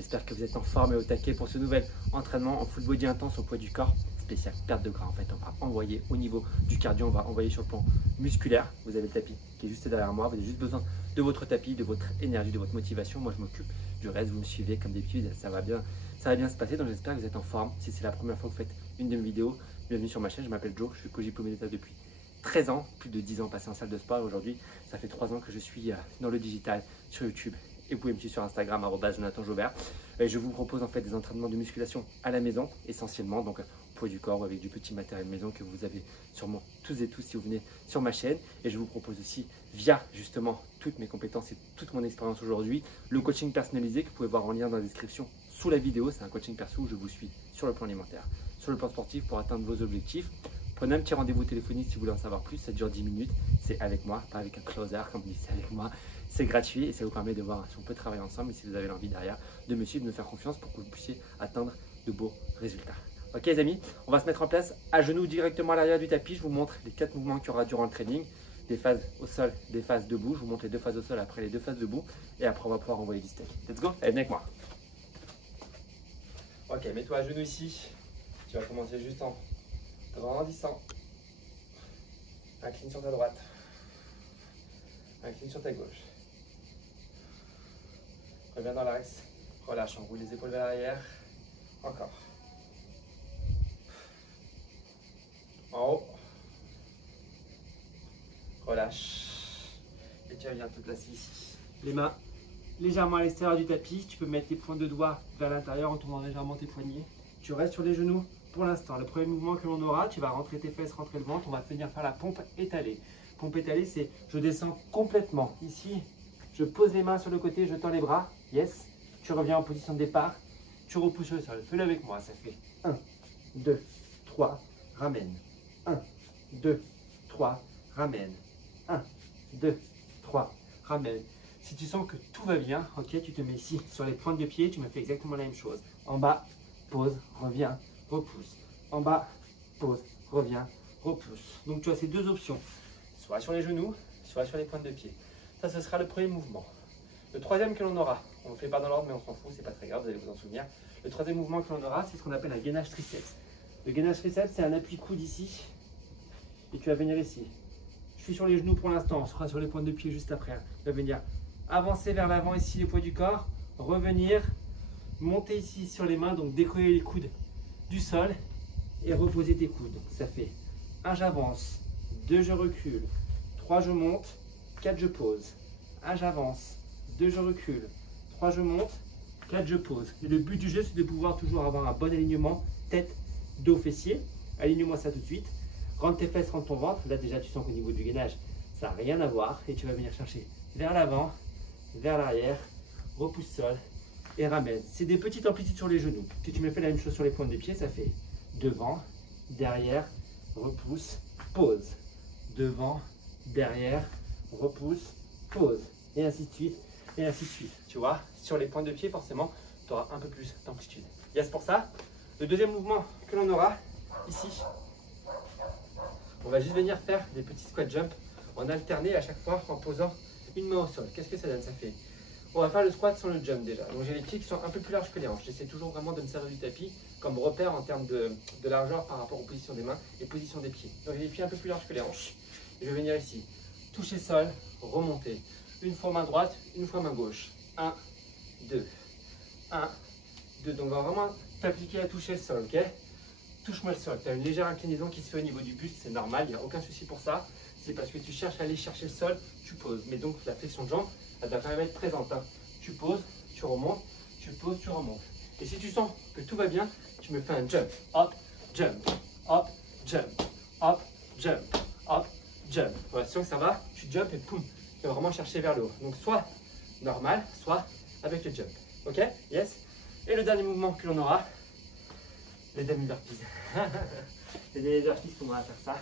J'espère que vous êtes en forme et au taquet pour ce nouvel entraînement en full body intense au poids du corps, spécial perte de gras. En fait, on va envoyer au niveau du cardio, on va envoyer sur le plan musculaire. Vous avez le tapis qui est juste derrière moi, vous avez juste besoin de votre tapis, de votre énergie, de votre motivation. Moi, je m'occupe du reste, vous me suivez comme d'habitude, ça va bien se passer. Donc, j'espère que vous êtes en forme. Si c'est la première fois que vous faites une de mes vidéos, bienvenue sur ma chaîne. Je m'appelle Joe, je suis coach diplômé d'État depuis 13 ans, plus de 10 ans passés en salle de sport. Aujourd'hui, ça fait 3 ans que je suis dans le digital sur YouTube. Et vous pouvez me suivre sur Instagram, @Jonathan Jaubert. Et je vous propose en fait des entraînements de musculation à la maison, essentiellement, donc au poids du corps ou avec du petit matériel maison que vous avez sûrement tous et tous si vous venez sur ma chaîne. Et je vous propose aussi, via justement toutes mes compétences et toute mon expérience aujourd'hui, le coaching personnalisé que vous pouvez voir en lien dans la description sous la vidéo. C'est un coaching perso où je vous suis sur le plan alimentaire, sur le plan sportif pour atteindre vos objectifs. Prenez un petit rendez-vous téléphonique si vous voulez en savoir plus, ça dure 10 minutes, c'est avec moi, pas avec un closer comme on dit, c'est avec moi. C'est gratuit et ça vous permet de voir si on peut travailler ensemble et si vous avez l'envie derrière de me suivre, de me faire confiance pour que vous puissiez atteindre de beaux résultats. Ok les amis, on va se mettre en place à genoux directement à l'arrière du tapis. Je vous montre les 4 mouvements qu'il y aura durant le training. Des phases au sol, des phases debout. Je vous montre les 2 phases au sol après les 2 phases debout. Et après on va pouvoir envoyer du steak. Let's go, allez venez avec moi. Ok, mets-toi à genoux ici. Tu vas commencer juste en grandissant. Incline sur ta droite. Incline sur ta gauche. Reviens dans l'axe. Relâche, on roule les épaules vers l'arrière. Encore. En haut. Relâche. Et tu reviens te placer ici. Les mains légèrement à l'extérieur du tapis. Tu peux mettre tes pointes de doigts vers l'intérieur en tournant légèrement tes poignets. Tu restes sur les genoux pour l'instant. Le premier mouvement que l'on aura, tu vas rentrer tes fesses, rentrer le ventre. On va venir faire la pompe étalée. Pompe étalée, c'est je descends complètement. Ici, je pose les mains sur le côté, je tends les bras. Yes. Tu reviens en position de départ. Tu repousses sur le sol. Fais-le avec moi. Ça fait 1, 2, 3, ramène. 1, 2, 3, ramène. 1, 2, 3, ramène. Si tu sens que tout va bien, ok, tu te mets ici sur les pointes de pied. Tu me fais exactement la même chose. En bas, pose, reviens, repousse. En bas, pose, reviens, repousse. Donc tu as ces 2 options. Soit sur les genoux, soit sur les pointes de pied. Ça, ce sera le premier mouvement. Le troisième que l'on aura, on ne le fait pas dans l'ordre, mais on s'en fout, c'est pas très grave, vous allez vous en souvenir. Le troisième mouvement que l'on aura, c'est ce qu'on appelle un gainage triceps. Le gainage triceps, c'est un appui coude ici. Et tu vas venir ici. Je suis sur les genoux pour l'instant, on sera sur les pointes de pied juste après. Tu vas venir avancer vers l'avant ici, les poids du corps. Revenir, monter ici sur les mains, donc décoller les coudes du sol. Et reposer tes coudes. Donc ça fait 1, j'avance. 2, je recule. 3, je monte. 4, je pose. 1, j'avance. 2, je recule. 3, je monte. 4, je pose. Et le but du jeu, c'est de pouvoir toujours avoir un bon alignement tête, dos, fessier. Aligne-moi ça tout de suite. Rentre tes fesses, rentre ton ventre. Là, déjà, tu sens qu'au niveau du gainage, ça n'a rien à voir. Et tu vas venir chercher vers l'avant, vers l'arrière. Repousse sol et ramène. C'est des petites amplitudes sur les genoux. Si tu me fais la même chose sur les pointes des pieds, ça fait devant, derrière, repousse, pose. Devant, derrière, repousse, pose. Et ainsi de suite, et ainsi de suite. Tu vois, sur les pointes de pied, forcément, tu auras un peu plus d'amplitude. Yes, pour ça, le deuxième mouvement que l'on aura, ici, on va juste venir faire des petits squat jump en alterné à chaque fois en posant une main au sol. Qu'est-ce que ça donne? Ça fait... On va faire le squat sans le jump déjà. Donc j'ai les pieds qui sont un peu plus larges que les hanches. J'essaie toujours vraiment de me servir du tapis comme repère en termes de largeur par rapport aux positions des mains et positions des pieds. Donc j'ai les pieds un peu plus larges que les hanches. Et je vais venir ici, toucher le sol, remonter. Une fois main droite, une fois main gauche. 1, 2, 1, 2. Donc on va vraiment t'appliquer à toucher le sol, ok? Touche-moi le sol. Tu as une légère inclinaison qui se fait au niveau du buste, c'est normal, il n'y a aucun souci pour ça. C'est parce que tu cherches à aller chercher le sol, tu poses. Mais donc la flexion de jambe, elle doit quand même être présente. Hein. Tu poses, tu remontes, tu poses, tu remontes. Et si tu sens que tout va bien, tu me fais un jump. Hop, jump, hop, jump, hop, jump, hop, jump. Voilà, si tu sens que ça va, tu jump et poum, tu vas vraiment chercher vers le haut. Donc soit normal, soit avec le jump. Ok? Yes? Et le dernier mouvement que l'on aura, les demi burpees. Les demi burpees, comment on va faire ça?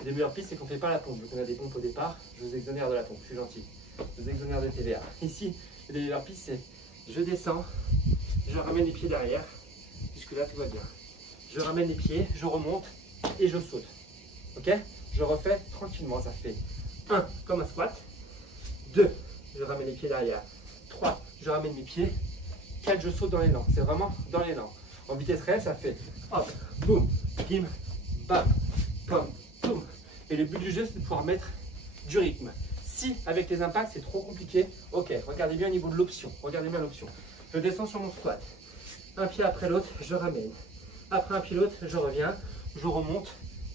Les demi burpees, c'est qu'on ne fait pas la pompe. Donc on a des pompes au départ, je vous exonère de la pompe, je suis gentil. Je vous exonère de TVA. Ici, les demi burpees, c'est je descends, je ramène les pieds derrière, jusque là tout va bien. Je ramène les pieds, je remonte et je saute. Ok? Je refais tranquillement, ça fait 1 comme un squat, 2, je ramène les pieds derrière, 3, je ramène mes pieds, 4, je saute dans l'élan. C'est vraiment dans l'élan. En vitesse réelle, ça fait hop, boum, bim, bam, pom, boum. Et le but du jeu, c'est de pouvoir mettre du rythme. Si avec les impacts, c'est trop compliqué, ok, regardez bien au niveau de l'option. Regardez bien l'option. Je descends sur mon squat. Un pied après l'autre, je ramène. Après un pied l'autre, je reviens, je remonte,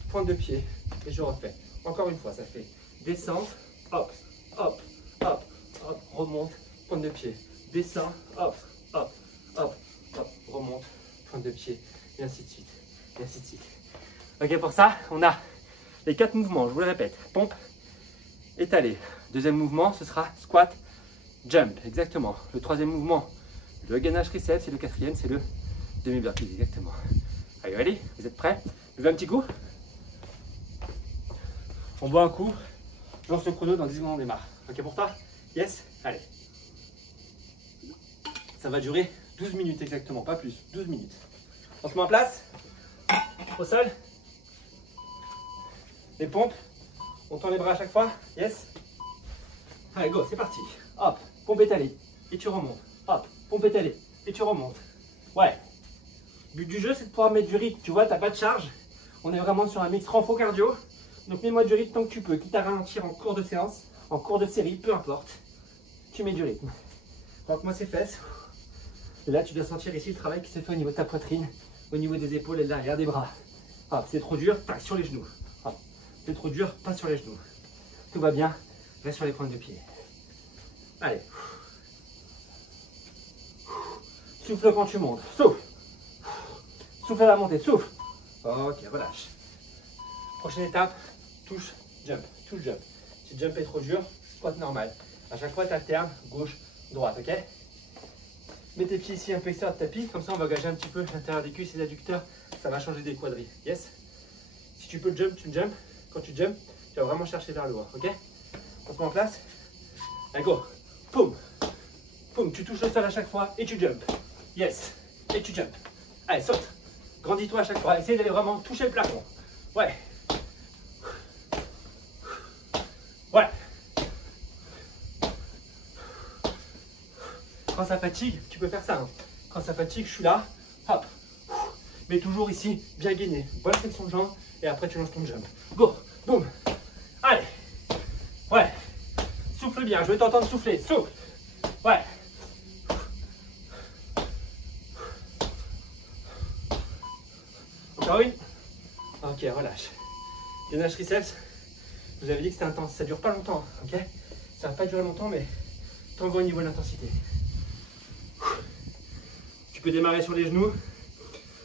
pointe de pied et je refais. Encore une fois, ça fait descendre, hop, hop, hop, hop, remonte, pointe de pied. Descends, hop, hop, hop, hop, remonte, pointe de pied, et ainsi de suite, et ainsi de suite. Ok, pour ça, on a les 4 mouvements, je vous le répète, pompe, étalé. Deuxième mouvement, ce sera squat, jump, exactement. Le troisième mouvement, le gainage triceps, et le quatrième, c'est le demi-burpee, exactement. Allez, vous êtes prêts? Levez un petit coup. On boit un coup, je lance le chrono, dans 10 secondes on démarre. Ok pour toi? Yes? Allez. Ça va durer 12 minutes exactement, pas plus, 12 minutes. On se met en place, au sol. Les pompes, on tend les bras à chaque fois, yes? Allez, go, c'est parti. Hop, pompe étalée, et tu remontes. Hop, pompe étalée, et tu remontes. Ouais. Le but du jeu, c'est de pouvoir mettre du rythme. Tu vois, tu n'as pas de charge. On est vraiment sur un mix renfo cardio. Donc, mets-moi du rythme tant que tu peux. Quitte à ralentir en cours de séance, en cours de série, peu importe. Tu mets du rythme. Donc, moi, c'est fesses. Et là, tu dois sentir ici le travail qui s'est fait au niveau de ta poitrine, au niveau des épaules et de l'arrière des bras. Hop, c'est trop dur, tac, sur les genoux. Hop, c'est trop dur, pas sur les genoux. Tout va bien, reste sur les pointes de pied. Allez. Souffle quand tu montes. Souffle. Souffle à la montée, souffle. Ok, relâche. Prochaine étape, touche, jump. Touche, jump. Si jump est trop dur, squat normal. À chaque fois, tu alternes gauche, droite, ok? Mets tes pieds ici un peu extérieur de tapis, comme ça on va gager un petit peu l'intérieur des cuisses et des adducteurs. Ça va changer des quadris, yes? Si tu peux jump, tu jump. Quand tu jump, tu vas vraiment chercher vers le haut, ok? On se met en place. Allez, go. Poum. Poum, tu touches le sol à chaque fois et tu jump. Yes. Et tu jump. Allez, saute. Grandis-toi à chaque fois. Essaye d'aller vraiment toucher le plafond. Ouais. Ouais. Quand ça fatigue, tu peux faire ça. Hein. Quand ça fatigue, je suis là. Hop. Mais toujours ici, bien gainé. Bonne flexion de jambe. Et après, tu lances ton jump. Go. Boum. Allez. Ouais. Souffle bien. Je veux t'entendre souffler. Souffle. Ouais. Encore une. Ok, relâche. Gainage triceps. Je vous avais dit que c'était intense. Ça dure pas longtemps. Ok. Ça va pas durer longtemps, mais t'envoies au niveau de l'intensité. Tu peux démarrer sur les genoux.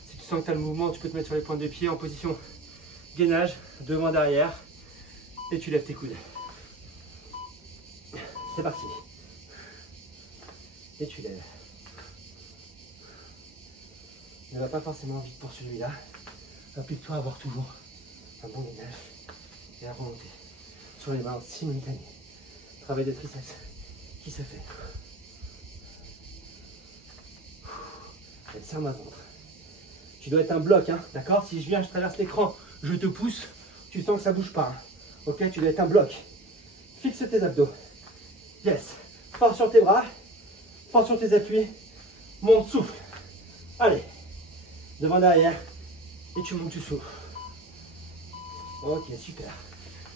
Si tu sens que tu as le mouvement, tu peux te mettre sur les pointes de pied en position gainage, devant, derrière. Et tu lèves tes coudes. C'est parti. Et tu lèves. Ne va pas forcément vite pour celui-là. Applique-toi à avoir toujours un bon gainage et à remonter sur les mains en simultané. Travail de triceps qui se fait. Elle serre ma ventre. Tu dois être un bloc, hein, d'accord? Si je viens, je traverse l'écran, je te pousse, tu sens que ça ne bouge pas. Hein. Ok, tu dois être un bloc. Fixe tes abdos. Yes. Fort sur tes bras, fort sur tes appuis. Monte, souffle. Allez. Devant, derrière. Et tu montes, tu souffles. Ok, super.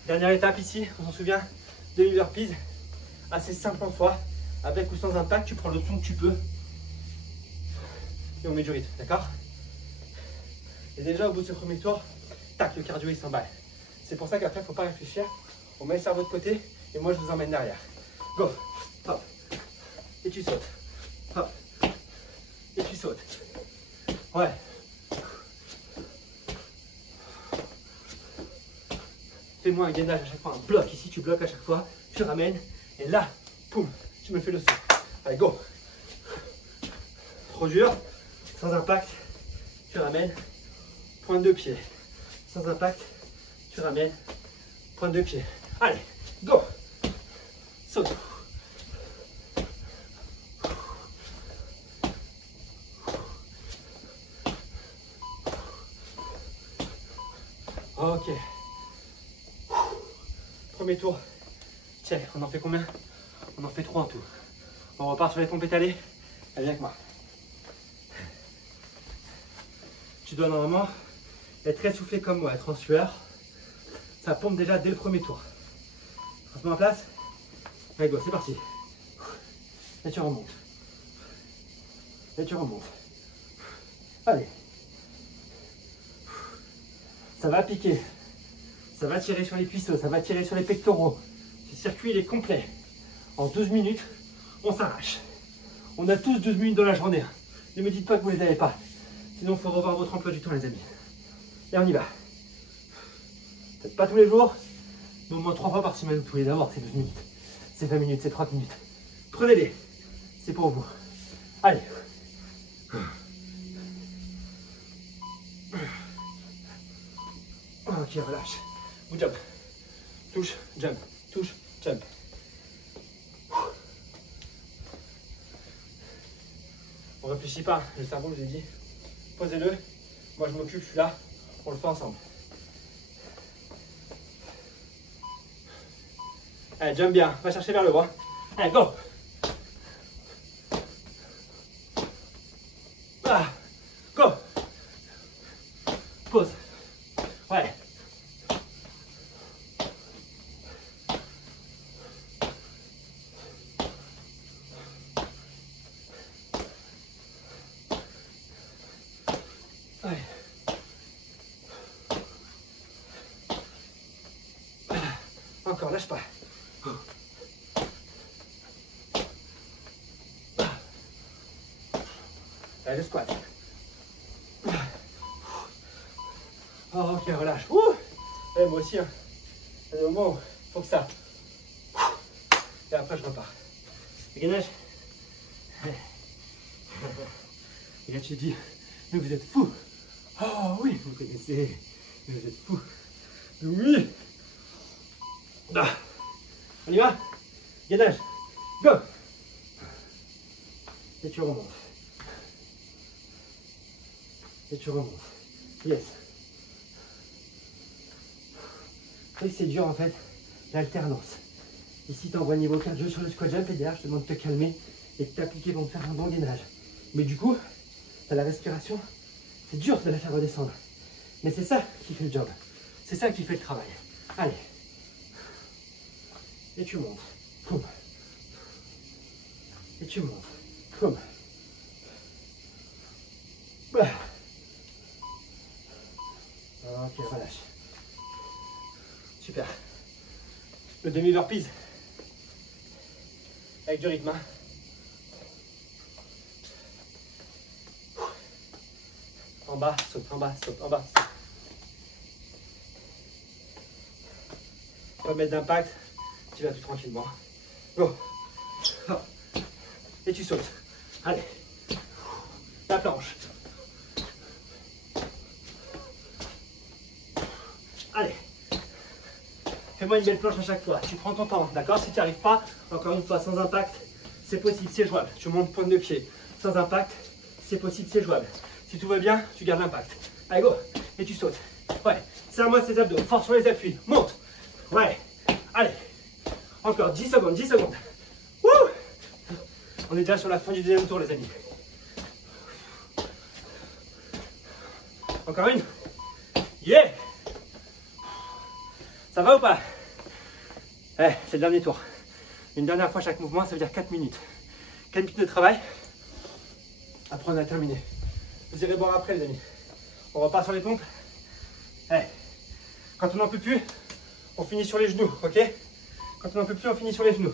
Dernière étape ici, on s'en souvient, demi-burpees. Assez simple en soi. Avec ou sans impact, tu prends le son que tu peux. Et on met du rythme, d'accord? Et déjà au bout de ce premier tour, tac, le cardio il s'emballe. C'est pour ça qu'après il ne faut pas réfléchir. On met le cerveau de côté et moi je vous emmène derrière. Go, hop, et tu sautes, hop, et tu sautes. Ouais. Fais-moi un gainage à chaque fois, un bloc. Ici tu bloques à chaque fois, tu ramènes et là, poum, tu me fais le saut. Allez, go. Trop dur, sans impact, tu ramènes. Pointe de pied. Sans impact, tu ramènes. Pointe de pied. Allez, go. Saute. Ok. Premier tour. Tiens, on en fait combien? On en fait 3 en tout. On repart sur les pompes étalées. Allez, viens avec moi. Tu dois normalement être essoufflé comme moi, être en sueur. Ça pompe déjà dès le premier tour. On se met en place. Allez, go, c'est parti. Et tu remontes. Et tu remontes. Allez. Ça va piquer. Ça va tirer sur les cuisseaux, ça va tirer sur les pectoraux. Ce circuit, il est complet. En 12 minutes, on s'arrache. On a tous 12 minutes dans la journée. Ne me dites pas que vous ne les avez pas. Sinon, il faut revoir votre emploi du temps, les amis. Et on y va. Peut-être pas tous les jours, mais au moins 3 fois par semaine, vous pouvez les avoir, ces 12 minutes. C'est 20 minutes, c'est 30 minutes. Prenez-les. C'est pour vous. Allez. Ok, relâche. Good job. Touche, jump. Touche, jump. On réfléchit pas. Le cerveau, je vous ai dit, posez-le. Moi, je m'occupe, je suis là. On le fait ensemble. Allez, jump bien. Va chercher vers le haut. Allez, go. Ah, go. Pause. Ouais. Allez. Encore, lâche pas. Allez, le squat. Oh, ok, relâche. Allez, moi aussi, hein. Il y a des moments où il faut que ça. Et après, je repars. Le gainage. Et là, tu te dis, mais vous êtes fous. Oh oui, vous connaissez. Mais vous êtes fous. Oui. Ah. On y va. Gainage. Go. Et tu remontes. Et tu remontes. Yes. Et c'est dur en fait, l'alternance. Ici, tu envoies niveau cardio sur le squat jump et derrière, je te demande de te calmer et de t'appliquer pour me faire un bon gainage. Mais du coup, tu as la respiration, c'est dur de la faire redescendre. Mais c'est ça qui fait le job. C'est ça qui fait le travail. Allez. Et tu montes. Poum. Et tu montes. Poum. Bah. Ok, relâche. Super. Le demi-burpees. Avec du rythme. Hein. En bas, saute, en bas, saute, en bas. Saute. Pas mettre d'impact. Tu vas tout tranquillement. Go. Et tu sautes. Allez. La planche. Allez. Fais-moi une belle planche à chaque fois. Tu prends ton temps, d'accord? Si tu n'y arrives pas, encore une fois, sans impact, c'est possible, c'est jouable. Tu montes pointe de pied. Sans impact, c'est possible, c'est jouable. Si tout va bien, tu gardes l'impact. Allez, go. Et tu sautes. Ouais. Serre-moi ces abdos. Force sur les appuis. Monte. Ouais. Allez. Encore 10 secondes, 10 secondes. Wouh! On est déjà sur la fin du deuxième tour, les amis. Encore une. Yeah! Ça va ou pas? Ouais, c'est le dernier tour. Une dernière fois chaque mouvement, ça veut dire 4 minutes. 4 minutes de travail. Après, on a terminé. Vous irez boire après, les amis. On repart sur les pompes. Ouais. Quand on n'en peut plus, on finit sur les genoux, ok? Quand on n'en peut plus, on finit sur les genoux.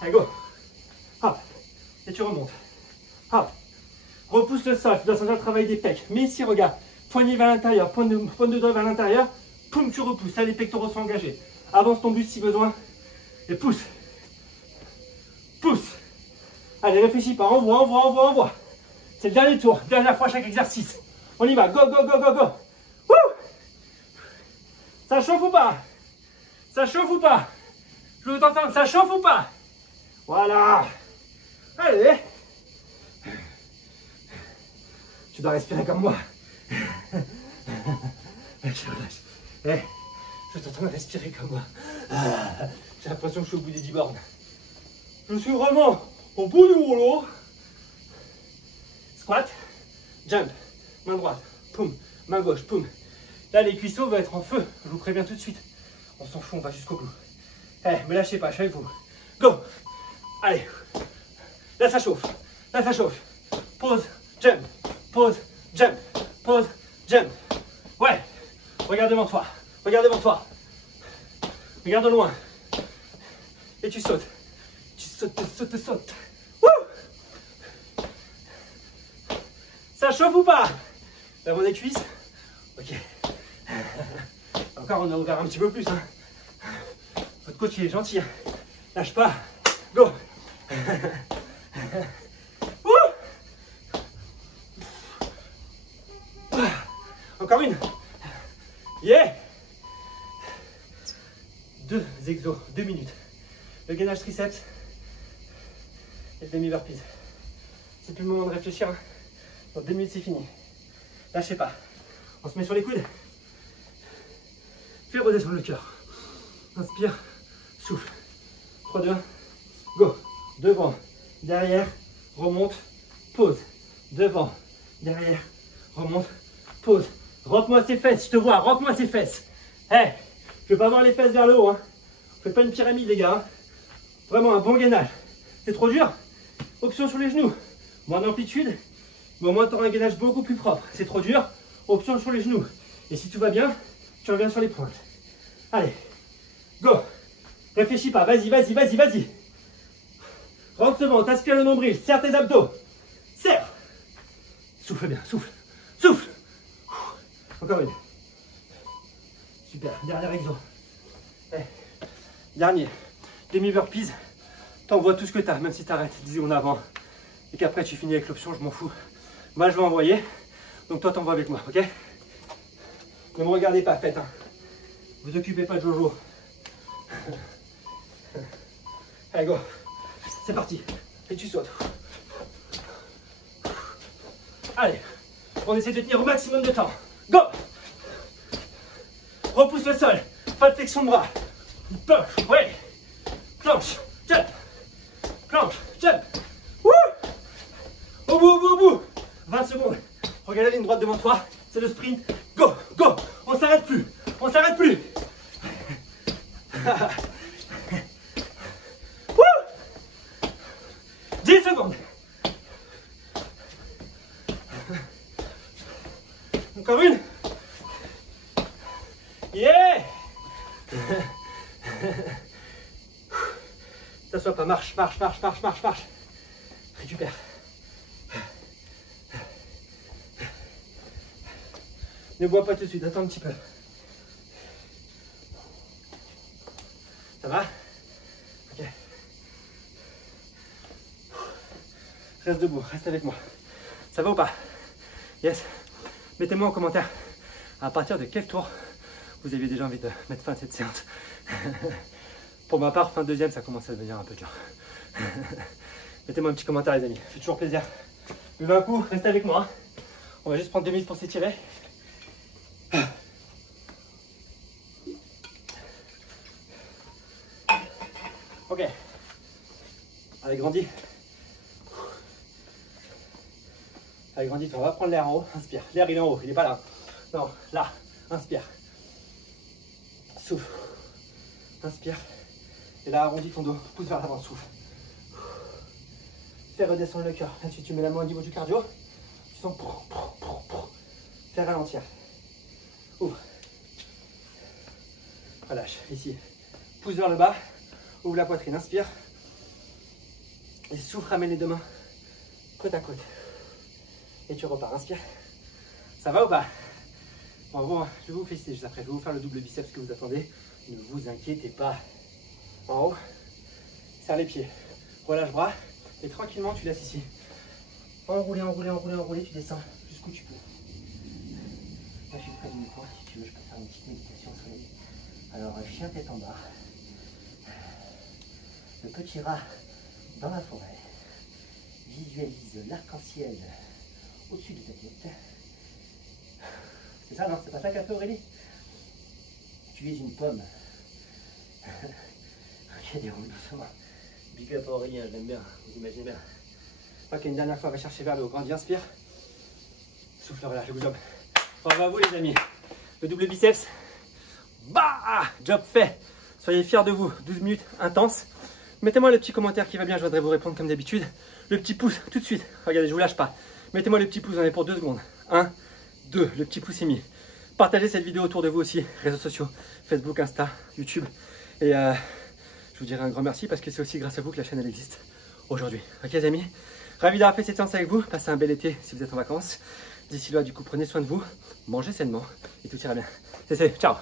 Allez, go. Hop. Et tu remontes. Hop. Repousse le sol. Tu dois sentir le travail des pecs. Mais ici, regarde. Poignet vers l'intérieur. Pointe de doigt vers l'intérieur. Poum, tu repousses. Là, les pectoraux sont engagés. Avance ton buste si besoin. Et pousse. Pousse. Allez, réfléchis pas. Envoie, envoie, envoie, envoie. C'est le dernier tour. Dernière fois chaque exercice. On y va. Go, go, go, go, go. Wouh! Ça chauffe ou pas? Ça chauffe ou pas? Je veux t'entendre. Ça chauffe ou pas? Voilà. Allez. Tu dois respirer comme moi. Relâche. Eh, je t'entends respirer comme moi. J'ai l'impression que je suis au bout des 10 bornes. Je suis vraiment au bout du rouleau. Squat, jump, main droite, poum. Main gauche, poum. Là, les cuisseaux vont être en feu. Je vous préviens tout de suite. On s'en fout, on va jusqu'au bout. Eh, me lâchez pas, je suis avec vous. Go. Allez. Là, ça chauffe. Là, ça chauffe. Pause, jump. Pause, jump. Pause, jump. Ouais. Regarde devant toi. Regarde devant toi. Regarde de loin. Et tu sautes. Tu sautes, tu sautes, tu sautes. Wouh! Ça chauffe ou pas? L'avant des cuisses. Ok. Encore, on a ouvert un petit peu plus. Hein. Votre coach, il est gentil. Hein. Lâche pas. Go. Encore une. Yeah. 2 exos, 2 minutes. Le gainage triceps et le demi-burpees. C'est plus le moment de réfléchir. Hein. Dans 2 minutes, c'est fini. Lâchez pas. On se met sur les coudes. Fais redescendre le cœur. Inspire, souffle. 3, 2, 1. Go. Devant, derrière, remonte, pause. Devant, derrière, remonte, pause. Rentre-moi ses fesses, je te vois, rentre-moi ses fesses. Hey, je veux pas voir les fesses vers le haut. Hein. Faites pas une pyramide, les gars. Hein. Vraiment un bon gainage. C'est trop dur. Option sur les genoux. Moins d'amplitude, mais au moins tu auras un gainage beaucoup plus propre. C'est trop dur. Option sur les genoux. Et si tout va bien, tu reviens sur les pointes. Allez, go. Réfléchis pas, vas-y, vas-y, vas-y, vas-y. Rentre devant, t'aspires le nombril, serre tes abdos. Serre. Souffle bien, souffle, souffle. Encore une. Super, dernier exo. Dernier. Demi-burpees. T'envoies tout ce que t'as, même si t'arrêtes 10 secondes avant. Et qu'après tu finis avec l'option, je m'en fous. Moi je vais envoyer. Donc toi t'envoies avec moi, ok? Ne me regardez pas, faites. Hein. Vous occupez pas de Jojo. Allez, go. C'est parti. Et tu sautes. Allez. On essaie de tenir au maximum de temps. Go. Repousse le sol. Pas de flexion de bras. Planche. Ouais. Planche. Jump. Planche. Jump. Wouh. Au bout, au bout, au bout. 20 secondes. Regarde la ligne droite devant toi. C'est le sprint. Go. Go. On s'arrête plus. On s'arrête plus. 10 secondes. Encore une. Yeah. T'assois pas, marche, marche, marche, marche, marche, marche. Récupère. Ne bois pas tout de suite, attends un petit peu. Ça va? Ok. Reste debout, reste avec moi. Ça va ou pas? Yes. Mettez-moi en commentaire à partir de quel tour vous avez déjà envie de mettre fin à cette séance. Pour ma part, fin de deuxième, ça commence à devenir un peu dur. Mettez-moi un petit commentaire, les amis. Ça fait toujours plaisir. Buvez un coup, restez avec moi. On va juste prendre 2 minutes pour s'étirer. Ok. Allez, grandis. Allez, grandis, on va prendre l'air en haut. Inspire. L'air, il est en haut, il n'est pas là. Non, là. Inspire. Souffle. Inspire. Et là, arrondis ton dos. Pousse vers l'avant. Souffle. Fais redescendre le cœur. Ensuite, tu mets la main au niveau du cardio. Tu sens. Fais ralentir. Ouvre. Relâche. Ici. Pousse vers le bas. Ouvre la poitrine. Inspire. Et souffle. Ramène les deux mains côte à côte. Et tu repars. Inspire. Ça va ou pas? Bon, je vais vous féliciter juste après. Je vais vous faire le double biceps que vous attendez. Ne vous inquiétez pas. En haut, serre les pieds. Relâche bras. Et tranquillement, tu laisses ici. Enrouler, enrouler, enrouler, enrouler. Tu descends jusqu'où tu peux. Moi, je suis près du micro. Si tu veux, je peux faire une petite méditation sur les... Alors, chien tête en bas. Le petit rat dans la forêt. Visualise l'arc-en-ciel au-dessus de ta tête. C'est ça, non? C'est pas ça qu'a fait Aurélie? Tu vises une pomme. Ok, déroule doucement. Big up Aurélie, je l'aime bien, vous imaginez bien. Ok, une dernière fois, va chercher vers le haut. Grandis, inspire. Souffle, relâche, le bout. Bravo à vous les amis. Le double biceps. Bah, job fait. Soyez fiers de vous. 12 minutes intenses. Mettez-moi le petit commentaire qui va bien, je voudrais vous répondre comme d'habitude. Le petit pouce tout de suite. Regardez, je vous lâche pas. Mettez-moi le petit pouce, j'en ai pour 2 secondes. 1, 2, le petit pouce est mis. Partagez cette vidéo autour de vous aussi. Réseaux sociaux, Facebook, Insta, YouTube. Et je vous dirai un grand merci parce que c'est aussi grâce à vous que la chaîne elle existe aujourd'hui. Ok les amis, ravi d'avoir fait cette séance avec vous. Passez un bel été si vous êtes en vacances. D'ici là, du coup, prenez soin de vous, mangez sainement et tout ira bien. C'est ciao.